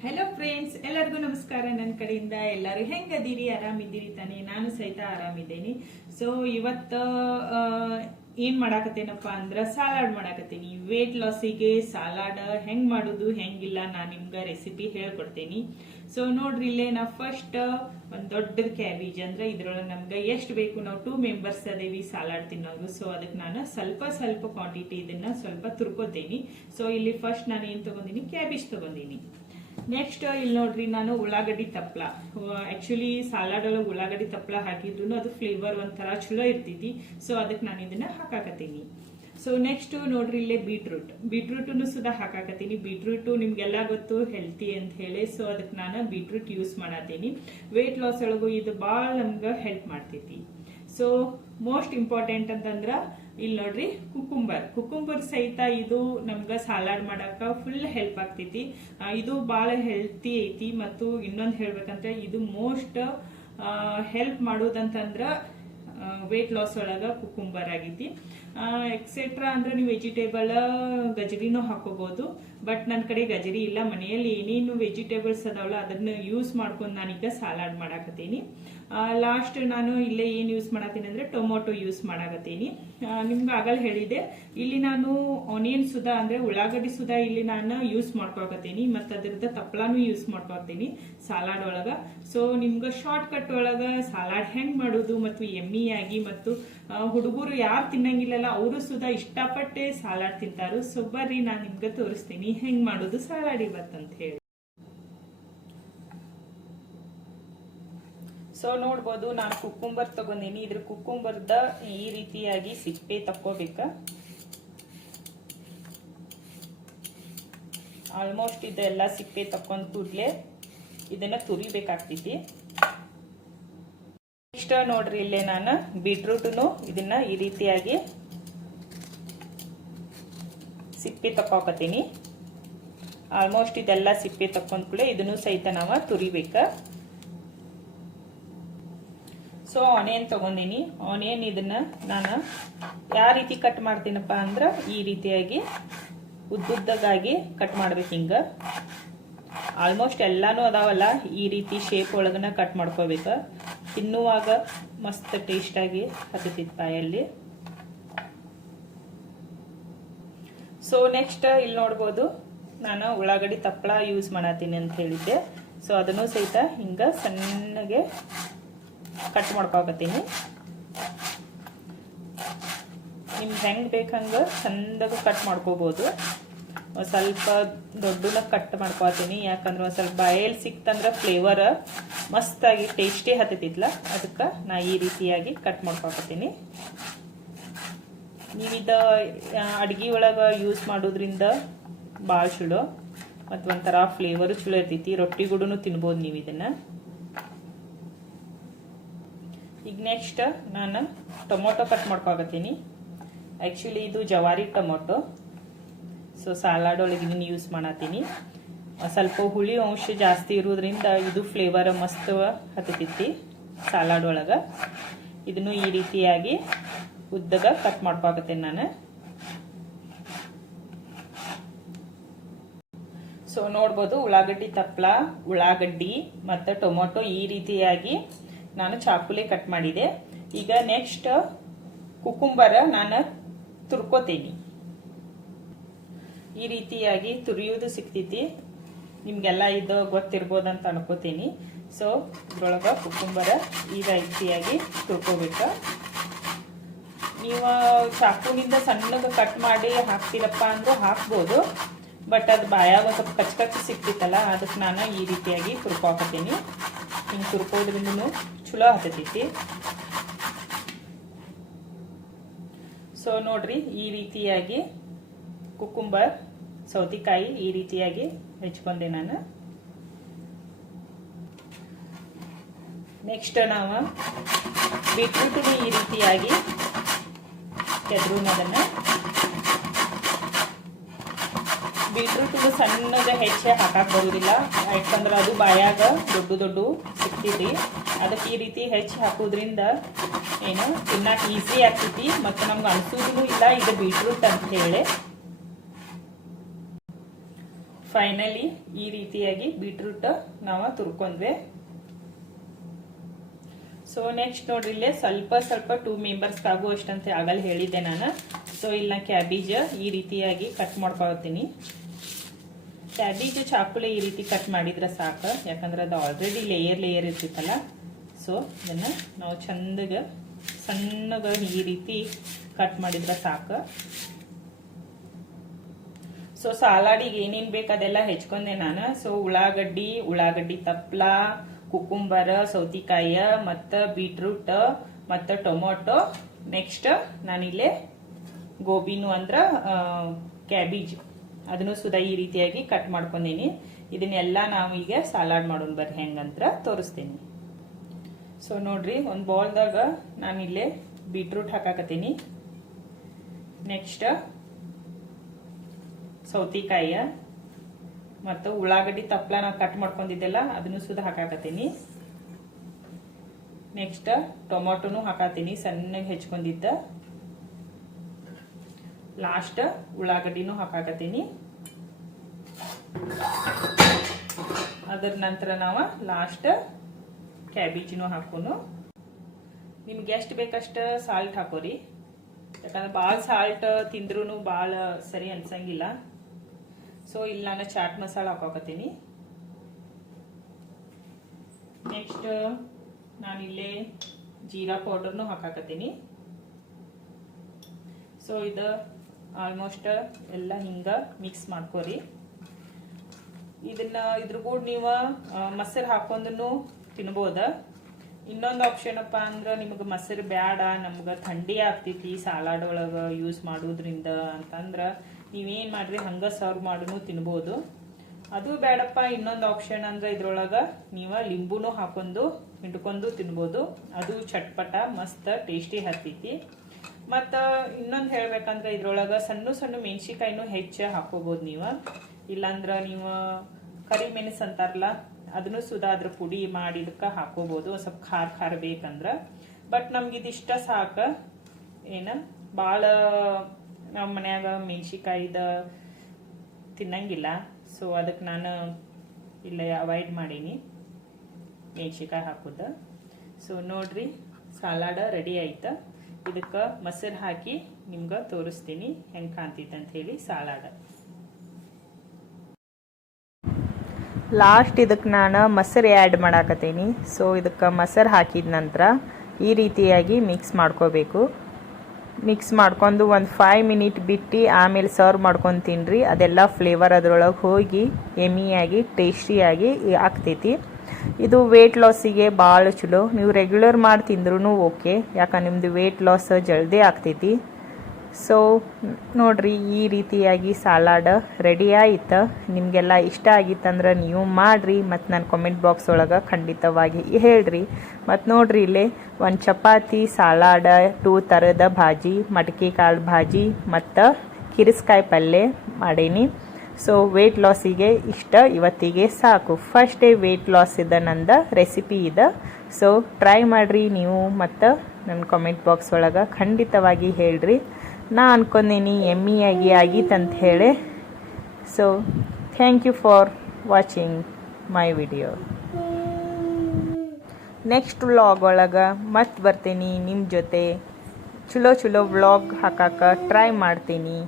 Hello friends ಎಲ್ಲರಿಗೂ ನಮಸ್ಕಾರ. ನನ್ನ ಕಡೆಯಿಂದ ಎಲ್ಲರೂ ಹೆಂಗದೀರಿ? ಆರಾಮಿದ್ದೀರಿ ತಾನೇ? ನಾನು ಸಹಿತ ಆರಾಮಿದ್ದೇನೆ. ಸೊ ಇವತ್ತು ಏನು ಮಾಡಾಕತ್ತೇನಪ್ಪ ಅಂದ್ರ ಸಲಾಡ್ ಮಾಡಾಕತ್ತೀನಿ. ವೇಟ್ ಲಾಸಿಗೆ ಸಲಾಡ್ ಹೆಂಗ್ ಮಾಡೋದು, ಹೆಂಗಿಲ್ಲ, ನಾನು ನಿಮ್ಗೆ ರೆಸಿಪಿ ಹೇಳ್ಕೊಡ್ತೀನಿ. ಸೊ ನೋಡ್ರಿ, ಇಲ್ಲೇ ನಾ ಫಸ್ಟ್ ಒಂದು ದೊಡ್ಡ ಕ್ಯಾಬೇಜ್ ಅಂದ್ರೆ ಇದ್ರೊಳಗೆ ನಮ್ಗೆ ಎಷ್ಟು ಬೇಕು ನಾವು ಟೂ ಮೆಂಬರ್ಸ್ ಅದೇವಿ ಸಲಾಡ್ ತಿನ್ನೋದು. ಸೊ ಅದಕ್ಕೆ ನಾನು ಸ್ವಲ್ಪ ಸ್ವಲ್ಪ ಕ್ವಾಂಟಿಟಿ ಇದನ್ನ ಸ್ವಲ್ಪ ತುರ್ಕೋತೀನಿ. ಸೊ ಇಲ್ಲಿ ಫಸ್ಟ್ ನಾನು ಏನು ತಗೊಂಡಿನಿ ಕ್ಯಾಬೇಜ್ ತಗೊಂಡಿನಿ ನೆಕ್ಸ್ಟ್ ಇಲ್ಲಿ ನೋಡ್ರಿ, ನಾನು ಉಳ್ಳಾಗಡ್ಡಿ ತಪ್ಪಲ ಆಕ್ಚುಲಿ ಸಾಲಾಡ್ ಒಳಗೆ ಉಳ್ಳಾಗಡ್ಡಿ ತಪ್ಪಲ ಹಾಕಿದ್ರು ಅದು ಫ್ಲೇವರ್ ಒಂಥರ ಚಲೋ ಇರ್ತೈತಿ. ಸೊ ಅದಕ್ಕೆ ನಾನು ಇದನ್ನ ಹಾಕಾಕತ್ತೀನಿ. ಸೊ ನೆಕ್ಸ್ಟ್ ನೋಡ್ರಿ ಇಲ್ಲೇ ಬೀಟ್ರೂಟ್ ಬೀಟ್ರೂಟನ್ನು ಸುದ ಹಾಕಾಕತ್ತೀನಿ. ಬೀಟ್ರೂಟು ನಿಮ್ಗೆಲ್ಲ ಗೊತ್ತು ಹೆಲ್ತಿ ಅಂತ ಹೇಳಿ. ಸೊ ಅದಕ್ಕೆ ನಾನು ಬೀಟ್ರೂಟ್ ಯೂಸ್ ಮಾಡತ್ತೀನಿ ವೆಯ್ಟ್ ಲಾಸ್ ಒಳಗೂ ಇದು ಭಾಳ ನಮ್ಗೆ ಹೆಲ್ಪ್ ಮಾಡ್ತೈತಿ. ಸೊ ಮೋಸ್ಟ್ ಇಂಪಾರ್ಟೆಂಟ್ ಅಂತಂದ್ರ ಇಲ್ಲಿ ನೋಡ್ರಿ ಕುಕುಂಬರ್ ಕುಕುಂಬರ್ ಸಹಿತ ಇದು ನಮ್ಗ ಸಲಾಡ್ ಮಾಡಾಕ ಫುಲ್ ಹೆಲ್ಪ್ ಆಗ್ತೈತಿ. ಇದು ಬಹಳ ಹೆಲ್ತಿ ಐತಿ ಮತ್ತು ಇನ್ನೊಂದು ಹೇಳ್ಬೇಕಂದ್ರೆ, ಇದು ಮೋಸ್ಟ್ ಹೆಲ್ಪ್ ಮಾಡೋದಂತಂದ್ರ ವೆಯ್ಟ್ ಲಾಸ್ ಒಳಗ ಕುಕುಂಬರ್ ಆಗೈತಿ. ಎಕ್ಸೆಟ್ರಾ ಅಂದ್ರೆ ನೀವು ವೆಜಿಟೇಬಲ್ ಗಜರಿನೂ ಹಾಕೋಬಹುದು ಬಟ್ ನನ್ನ ಕಡೆ ಗಜರಿ ಇಲ್ಲ, ಮನೆಯಲ್ಲಿ ಏನೇನು ವೆಜಿಟೇಬಲ್ಸ್ ಅದಾವಲ್ಲ, ಅದನ್ನ ಯೂಸ್ ಮಾಡ್ಕೊಂಡು ನಾನೀಗ ಸಲಾಡ್ ಮಾಡಾಕತ್ತೀನಿ. ಲಾಸ್ಟ್ ನಾನು ಇಲ್ಲೇ ಏನು ಯೂಸ್ ಮಾಡತ್ತೀನಿ ಅಂದರೆ ಟೊಮೊಟೊ ಯೂಸ್ ಮಾಡಾಕತ್ತೀನಿ. ನಿಮ್ಗೆ ಆಗಲ್ಲ ಹೇಳಿದೆ ಇಲ್ಲಿ ನಾನು ಆನಿಯನ್ ಸುಧಾ ಅಂದ್ರೆ ಉಳ್ಳಾಗಡ್ಡಿ ಸುಧಾ ಇಲ್ಲಿ ನಾನು ಯೂಸ್ ಮಾಡ್ಕೊಳಕತ್ತೀನಿ. ಮತ್ತು ಅದ್ರದ್ದು ತಪ್ಪಲಾನು ಯೂಸ್ ಮಾಡ್ಕೊತೀನಿ ಸಲಾಡ್ ಒಳಗ. ಸೊ ನಿಮ್ಗೆ ಶಾರ್ಟ್ ಕಟ್ ಒಳಗ ಸಲಾಡ್ ಹೆಂಗ್ ಮಾಡೋದು ಮತ್ತು ಆಗಿ ಮತ್ತು ಹುಡುಗರು ಯಾರು ತಿನ್ನಂಗಿಲ್ಲಲ್ಲ ಅವರು ಸುಧಾ ಇಷ್ಟಪಟ್ಟೆ ಸಲಾಡ್ ತಿಂತಾರು. ಸೊ ಬರ್ರಿ, ನಾನು ನಿಮ್ಗೆ ತೋರಿಸ್ತೀನಿ ಹೆಂಗ್ ಮಾಡೋದು ಸಲಾಡ್ ಇವತ್ತಂತ ಹೇಳಿ. ಸೊ ನೋಡ್ಬೋದು, ನಾನು ಕುಕ್ಕುಂಬರ್ ತಗೊಂಡಿನಿ. ಇದ್ರ ಕುಕ್ಕುಂಬರ್ದ ಈ ರೀತಿಯಾಗಿ ಸಿಪ್ಪೆ ತಕ್ಕೋಬೇಕ. ಆಲ್ಮೋಸ್ಟ್ ಇದೆಲ್ಲ ಸಿಪ್ಪೆ ತಕ್ಕೊಂಡ್ ಕೂಡ್ಲೆ ಇದನ್ನ ತುರಿಬೇಕಾಗ್ತೈತಿ. ನೆಕ್ಸ್ಟ್ ನೋಡ್ರಿ ಇಲ್ಲೇ ನಾನು ಬೀಟ್ರೂಟ್ನು ಇದನ್ನ ಈ ರೀತಿಯಾಗಿ ಸಿಪ್ಪೆ ತಕ್ಕೋಕತ್ತೀನಿ. ಆಲ್ಮೋಸ್ಟ್ ಇದೆಲ್ಲ ಸಿಪ್ಪೆ ತಕ್ಕೊಂಡ್ ಕೂಡಲೇ ಇದನ್ನು ಸಹಿತ ನಾವು ತುರಿಬೇಕ. ಸೊ ಆನಿಯನ್ ತಗೊಂಡಿನಿ. ಆನಿಯನ್ ಇದನ್ನ ನಾನು ಯಾವ ರೀತಿ ಕಟ್ ಮಾಡ್ತೀನಪ್ಪ ಅಂದ್ರೆ ಈ ರೀತಿಯಾಗಿ ಉದ್ದುದ್ದಗಾಗಿ ಕಟ್ ಮಾಡ್ಬೇಕು ಹಿಂಗ. ಆಲ್ಮೋಸ್ಟ್ ಎಲ್ಲಾನು ಅದಾವಲ್ಲ, ಈ ರೀತಿ ಶೇಪ್ ಒಳಗನ ಕಟ್ ಮಾಡ್ಕೋಬೇಕು. ತಿನ್ನುವಾಗ ಮಸ್ತ್ ಟೇಸ್ಟ್ ಆಗಿ ಹತ್ತತಿತ್ತು ಬಾಯಲ್ಲಿ. ಸೊ ನೆಕ್ಸ್ಟ್ ಇಲ್ಲಿ ನೋಡ್ಬೋದು, ನಾನು ಉಳ್ಳಾಗಡ್ಡಿ ತಪ್ಪಳ ಯೂಸ್ ಮಾಡತ್ತೀನಿ ಅಂತ ಹೇಳಿದ್ದೆ. ಸೊ ಅದನ್ನು ಸಹಿತ ಹಿಂಗ ಸಣ್ಣಗೆ ಕಟ್ ಮಾಡ್ಕೊಕತ್ತೀನಿ. ನಿಮ್ಗೆ ಹೆಂಗೆ ಬೇಕಂಗೆ ಚಂದಾಗ ಕಟ್ ಮಾಡ್ಕೋಬೋದು. ಒಂದು ಸ್ವಲ್ಪ ದೊಡ್ಡನ ಕಟ್ ಮಾಡ್ಕೊತೀನಿ. ಯಾಕಂದ್ರೆ ಒಂದು ಸ್ವಲ್ಪ ಬಾಯಲ್ಲಿ ಸಿಕ್ತಂದ್ರೆ ಫ್ಲೇವರ್ ಮಸ್ತಾಗಿ ಟೇಸ್ಟಿ ಹತ್ತಿದ್ಲ ಅದಕ್ಕೆ ನಾ ಈ ರೀತಿಯಾಗಿ ಕಟ್ ಮಾಡ್ಕೊಕತ್ತೀನಿ. ನೀವಿದ ಅಡುಗೆ ಒಳಗೆ ಯೂಸ್ ಮಾಡೋದ್ರಿಂದ ಭಾಳ ಚಲೋ. ಮತ್ತು ಒಂಥರ ಫ್ಲೇವರು ಚಲೋ ಇರ್ತೈತಿ. ರೊಟ್ಟಿ ಕೂಡ ತಿನ್ಬೋದು ನೀವು ಇದನ್ನು. ಈಗ ನೆಕ್ಸ್ಟ್ ನಾನು ಟೊಮೊಟೊ ಕಟ್ ಮಾಡ್ಕೊತೀನಿ ಆ್ಯಕ್ಚುಲಿ ಇದು ಜವಾರಿ ಟೊಮೊಟೊ. ಸೊ ಸಲಾಡ್ ಒಳಗೆ ಇದನ್ನು ಯೂಸ್ ಮಾಡತ್ತೀನಿ ಸ್ವಲ್ಪ ಹುಳಿ ಅಂಶ ಜಾಸ್ತಿ ಇರೋದ್ರಿಂದ ಇದು ಫ್ಲೇವರ್ ಮಸ್ತ್ ಹತ್ತತೈತಿ ಸಲಾಡ್ ಒಳಗೆ. ಇದನ್ನು ಈ ರೀತಿಯಾಗಿ ಉದ್ದಗ ಕಟ್ ಮಾಡ್ಕೊಕತ್ತೀನಿ ನಾನು. ಸೊ ನೋಡ್ಬೋದು ಉಳ್ಳಾಗಡ್ಡಿ ತಪ್ಪಲ ಉಳ್ಳಾಗಡ್ಡಿ ಮತ್ತು ಟೊಮೊಟೊ ಈ ರೀತಿಯಾಗಿ ನಾನು ಚಾಕುಲೆ ಕಟ್ ಮಾಡಿದೆ. ಈಗ ನೆಕ್ಸ್ಟ್ ಕುಕುಂಬರ ನಾನು ತುರ್ಕೋತೀನಿ. ಈ ರೀತಿಯಾಗಿ ತುರಿಯೋದು ಸಿಕ್ತೈತಿ ನಿಮ್ಗೆಲ್ಲ ಇದು ಗೊತ್ತಿರ್ಬೋದಂತ ಅನ್ಕೋತೀನಿ. ಸೊ ಇದ್ರೊಳಗೆ ಕುಕುಂಬರ ಈ ರೀತಿಯಾಗಿ ತುರ್ಕೋಬೇಕು. ನೀವು ಚಾಕುನಿಂದ ಸಣ್ಣಗೆ ಕಟ್ ಮಾಡಿ ಹಾಕ್ತೀರಪ್ಪ ಅಂದ್ರೆ ಹಾಕ್ಬೋದು. ಬಟ್ ಅದು ಬಾಯಾಗ ಒಂದು ಸ್ವಲ್ಪ ಕಚ್ ಕಚ್ಚಿ ಸಿಕ್ತಿತ್ತಲ್ಲ ಅದಕ್ಕೆ ನಾನು ಈ ರೀತಿಯಾಗಿ ತುರ್ಕೋಕತ್ತೀನಿ. ಹಿಂಗೆ ತುರ್ಕೋದ್ರಿಂದನು ಚಲೋ ಹತ್ತೈತಿ ಸೊ ನೋಡ್ರಿ ಈ ರೀತಿಯಾಗಿ ಕುಕುಂಬರ್ ಸೌತೆಕಾಯಿ ಈ ರೀತಿಯಾಗಿ ಹೆಚ್ಕೊಂಡೆ ನಾನು. ನೆಕ್ಸ್ಟ್ ನಾವು ಬೀಟ್ರೂಟ್ ಈ ರೀತಿಯಾಗಿ ಕೆದ್ರು ಅದನ್ನ ಬೀಟ್ರೂಟ್ ಸಣ್ಣಗೆ ಹೆಚ್ಚೆ ಹಾಕಕ್ ಬರುದಿಲ್ಲ. ಯಾಕಂದ್ರೆ ಅದು ಬಾಯಾಗ ದೊಡ್ಡ ದೊಡ್ಡ ಸಿಕ್ತೈತಿ ಅದಕ್ಕೆ ಈ ರೀತಿ ಹೆಚ್ಚು ಹಾಕೋದ್ರಿಂದ ಏನು ತಿನ್ನಕ್ಕೆ ಈಸಿ ಆಗ್ತೈತಿ ಮತ್ತು ನಮ್ಗೆ ಅನಿಸೋದೂ ಇಲ್ಲ. ಇದು ಬೀಟ್ರೂಟ್ ಅಂತ ಹೇಳಿ. ಫೈನಲಿ ಈ ರೀತಿಯಾಗಿ ಬೀಟ್ರೂಟ್ ನಾವು ತುರ್ಕೊಂಡ್ವಿ. ಸೊ ನೆಕ್ಸ್ಟ್ ನೋಡ್ರಿ, ಇಲ್ಲೇ ಸ್ವಲ್ಪ ಸ್ವಲ್ಪ ಟೂ ಮೆಂಬರ್ಸ್ ಆಗುವಷ್ಟಂತೆ ಆಗಲ್ಲ ಹೇಳಿದ್ದೆ ನಾನು. ಸೊ ಇಲ್ಲ ಕ್ಯಾಬೇಜ್ ಈ ರೀತಿಯಾಗಿ ಕಟ್ ಮಾಡ್ಕೊಳ್ತೀನಿ. ಕ್ಯಾಬೇಜ್ ಚಾಕುಲೆ ಈ ರೀತಿ ಕಟ್ ಮಾಡಿದ್ರೆ ಸಾಕು. ಯಾಕಂದ್ರೆ ಅದು ಆಲ್ರೆಡಿ ಲೇಯರ್ ಲೇಯರ್ ಇರ್ತಿತ್ತಲ್ಲ. ಸೊ ಇದನ್ನ ನಾವು ಚಂದಗ, ಸಣ್ಣಗ ಈ ರೀತಿ ಕಟ್ ಮಾಡಿದ್ರೆ ಸಾಕು. ಸೊ ಸಾಲಾಡಿಗೆ ಏನೇನು ಬೇಕು ಅದೆಲ್ಲ ಹೆಚ್ಕೊಂಡೆ ನಾನು. ಸೊ ಉಳ್ಳಾಗಡ್ಡಿ ಉಳ್ಳಾಗಡ್ಡಿ ತಪ್ಲ, ಕುಕುಂಬರ, ಸೌತಿಕಾಯ, ಮತ್ತು ಬೀಟ್ರೂಟ್ ಮತ್ತು ಟೊಮೊಟೊ. ನೆಕ್ಸ್ಟ್ ನಾನಿಲ್ಲೇ ಗೋಬಿನು ಅಂದ್ರೆ ಕ್ಯಾಬೇಜ್. ಅದನ್ನು ಸುದ ಈ ರೀತಿಯಾಗಿ ಕಟ್ ಮಾಡ್ಕೊಂಡೀನಿ. ಇದನ್ನೆಲ್ಲ ನಾವು ಈಗ ಸಲಾಡ್ ಮಾಡೋಣ ಬರ್ರಿ, ಹೆಂಗಂತ್ರ ತೋರಿಸ್ತೀನಿ. ಸೊ ನೋಡ್ರಿ, ಒಂದು ಬೌಲ್ದಾಗ ನಾನಿಲ್ಲೇ ಬೀಟ್ರೂಟ್ ಹಾಕಾಕತ್ತೀನಿ. ನೆಕ್ಸ್ಟ್ ಸೌತಿಕಾಯಿಯ ಮತ್ತು ಉಳ್ಳಾಗಡ್ಡಿ ತಪ್ಪಲ ನಾವು ಕಟ್ ಮಾಡ್ಕೊಂಡಿದ್ದೆಲ್ಲ ಅದನ್ನು ಸುದ ಹಾಕಾಕತ್ತೀನಿ. ನೆಕ್ಸ್ಟ್ ಟೊಮೊಟೊನು ಹಾಕಾತೀನಿ, ಸಣ್ಣಗೆ ಹೆಚ್ಕೊಂಡಿದ್ದ. ಲಾಸ್ಟ್ ಉಳ್ಳಾಗಡ್ಡಿನೂ ಹಾಕಾಕತ್ತೀನಿ. ಅದರ ನಂತರ ನಾವು ಲಾಸ್ಟ್ ಕ್ಯಾಬೇಜಿನೂ ಹಾಕೋನು. ನಿಮ್ಗೆ ಎಷ್ಟು ಬೇಕಷ್ಟು ಸಾಲ್ಟ್ ಹಾಕೋರಿ. ಯಾಕಂದ್ರೆ ಭಾಳ ಸಾಲ್ಟ್ ತಿಂದ್ರೂ ಭಾಳ ಸರಿ ಅನ್ಸಂಗಿಲ್ಲ. ಸೊ ಇಲ್ಲಿ ನಾನು ಚಾಟ್ ಮಸಾಲ ಹಾಕೋಕತ್ತೀನಿ. ನೆಕ್ಸ್ಟ್ ಇಲ್ಲೇ ಜೀರಾ ಪೌಡರ್ನು ಹಾಕಾಕತ್ತೀನಿ. ಸೊ ಇದು ಆಲ್ಮೋಸ್ಟ್ ಎಲ್ಲ ಹಿಂಗ ಮಿಕ್ಸ್ ಮಾಡ್ಕೋರಿ. ಇದನ್ನ ಇದ್ರ ಕೂಡ ನೀವು ಮೊಸರು ಹಾಕೊಂಡು ತಿನ್ಬೋದ. ಇನ್ನೊಂದು ಆಪ್ಷನ್ ಅಪ್ಪ ಅಂದ್ರೆ ನಿಮಗೆ ಮೊಸರು ಬ್ಯಾಡ, ನಮ್ಗೆ ಥಂಡಿ ಆಗ್ತೈತಿ ಸಲಾಡ್ ಒಳಗೆ ಯೂಸ್ ಮಾಡೋದ್ರಿಂದ ಅಂತಂದ್ರೆ ನೀವೇನು ಮಾಡ್ರಿ, ಹಂಗೆ ಸರ್ವ್ ಮಾಡೂ ತಿನ್ಬೋದು. ಅದು ಬೇಡಪ್ಪ ಇನ್ನೊಂದು ಆಪ್ಷನ್ ಅಂದ್ರೆ ಇದ್ರೊಳಗೆ ನೀವು ಲಿಂಬುನು ಹಾಕೊಂಡು, ಹಿಂಡ್ಕೊಂಡು ತಿನ್ಬೋದು. ಅದು ಚಟ್ಪಟ, ಮಸ್ತ್ ಟೇಸ್ಟಿ ಹತ್ತೈತಿ. ಮತ್ತು ಇನ್ನೊಂದು ಹೇಳ್ಬೇಕಂದ್ರೆ ಇದ್ರೊಳಗೆ ಸಣ್ಣ ಸಣ್ಣ ಮೆಣಸಿಕಾಯಿನೂ ಹೆಚ್ಚು ಹಾಕೋಬೋದು ನೀವು. ಇಲ್ಲಾಂದ್ರೆ ನೀವು ಕರಿ ಮೆಣಸು ಅಂತಾರಲ್ಲ, ಅದನ್ನು ಸುಧಾ ಅದ್ರ ಪುಡಿ ಮಾಡಿ ಇದಕ್ಕೆ ಒಂದ್ ಸ್ವಲ್ಪ ಖಾರ ಖಾರ ಬೇಕಂದ್ರೆ. ಬಟ್ ನಮ್ಗೆ ಇದಿಷ್ಟ ಸಾಕ ಏನ ಭಾಳ ನಮ್ಮ ಮನ್ಯಾಗ ಮೆಣಸಿಕಾಯಿದ ತಿನ್ನಂಗಿಲ್ಲ. ಸೊ ಅದಕ್ಕೆ ನಾನು ಇಲ್ಲ ಅವಾಯ್ಡ್ ಮಾಡೀನಿ ಮೆಣಸಿಕಾಯಿ ಹಾಕೋದ. ಸೊ ನೋಡ್ರಿ ಸಲಾಡ ರೆಡಿ ಆಯ್ತು? ಇದಕ್ಕೆ ಮೊಸರು ಹಾಕಿ ನಿಮ್ಗೆ ತೋರಿಸ್ತೀನಿ ಹೆಂಗೆ ಕಾಣ್ತೈತೆ ಅಂತ ಹೇಳಿ ಸಾಲಾಡ ಲಾಸ್ಟ್ ಇದಕ್ಕೆ ನಾನು ಮೊಸರು ಆ್ಯಡ್ ಮಾಡಾಕತ್ತೀನಿ. ಸೊ ಇದಕ್ಕೆ ಮೊಸರು ಹಾಕಿದ ನಂತರ ಈ ರೀತಿಯಾಗಿ ಮಿಕ್ಸ್ ಮಾಡ್ಕೋಬೇಕು. ಮಿಕ್ಸ್ ಮಾಡ್ಕೊಂಡು ಒಂದು ಫೈವ್ ಮಿನಿಟ್ ಬಿಟ್ಟು ಆಮೇಲೆ ಸರ್ವ್ ಮಾಡ್ಕೊಂಡು ತಿನ್ನಿರಿ ಅದೆಲ್ಲ ಫ್ಲೇವರ್ ಅದರೊಳಗೆ ಹೋಗಿ ಎಮಿಯಾಗಿ ಟೇಸ್ಟಿಯಾಗಿ ಆಗ್ತೈತಿ ಇದು ವೇಟ್ ಲಾಸಿಗೆ ಭಾಳ ಚಲೋ. ನೀವು ರೆಗ್ಯುಲರ್ ಮಾಡಿ ತಿಂದ್ರೂ ಓಕೆ ಯಾಕೆ ನಿಮ್ಮದು ವೇಟ್ ಲಾಸ್ ಜಲ್ದಿ ಆಗ್ತೈತಿ. ಸೊ ನೋಡ್ರಿ, ಈ ರೀತಿಯಾಗಿ ಸಲಾಡ್ ರೆಡಿ ಆಯಿತು. ನಿಮಗೆಲ್ಲ ಇಷ್ಟ ಆಗಿತ್ತಂದ್ರೆ ನೀವು ಮಾಡಿರಿ. ಮತ್ತು ನನ್ನ ಕಾಮೆಂಟ್ ಬಾಕ್ಸ್ ಒಳಗೆ ಖಂಡಿತವಾಗಿ ಹೇಳ್ರಿ. ಮತ್ತು ನೋಡ್ರಿ ಇಲ್ಲೇ, ಒಂದು ಚಪಾತಿ ಸಲಾಡ್ ಟೂ ಥರದ ಭಾಜಿ, ಮಟಕಿ ಕಾಳು ಭಾಜಿ, ಮತ್ತು ಕಿರಿಸ್ಕಾಯಿ ಪಲ್ಯ ಮಾಡೀನಿ. ಸೊ ವೇಟ್ ಲಾಸಿಗೆ ಇಷ್ಟ, ಇವತ್ತಿಗೆ ಸಾಕು. ಫಸ್ಟ್ ಡೇ ವೇಟ್ ಲಾಸ್ ಇದೆ ನಂದ ರೆಸಿಪಿ ಇದೆ. ಸೊ ಟ್ರೈ ಮಾಡಿರಿ ನೀವು ಮತ್ತು ನನ್ನ ಕಾಮೆಂಟ್ ಬಾಕ್ಸ್ ಒಳಗೆ ಖಂಡಿತವಾಗಿ ಹೇಳ್ರಿ. ನಾ ಅಂದ್ಕೊಂಡೀನಿ ಎಮ್ಮಿ ಆಗಿ ಆಗಿತ್ತಂತ ಹೇಳಿ. So thank you for watching my video next vlog ಒಳಗೆ ಮತ್ತೆ ಬರ್ತೀನಿ ನಿಮ್ಮ ಜೊತೆ. ಚಲೋ ಚಲೋ ವ್ಲಾಗ್ ಹಾಕಕ್ಕೆ ಟ್ರೈ ಮಾಡ್ತೀನಿ.